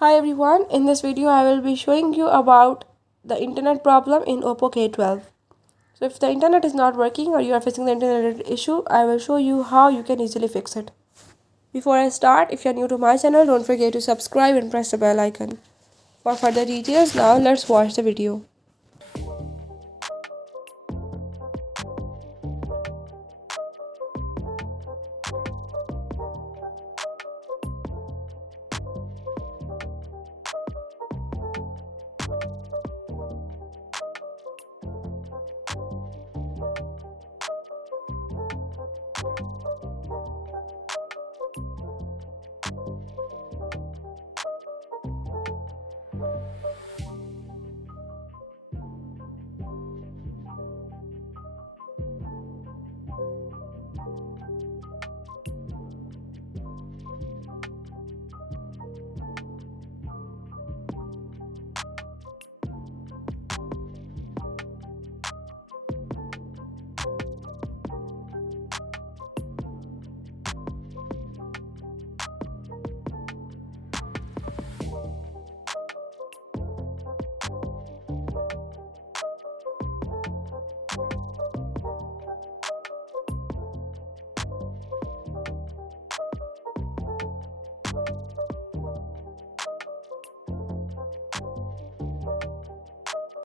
Hi everyone, in this video I will be showing you about the internet problem in Oppo K12. So if the internet is not working or you are facing the internet issue, I will show you how you can easily fix it. Before I start, if you are new to my channel, don't forget to subscribe and press the bell icon. For further details, now let's watch the video.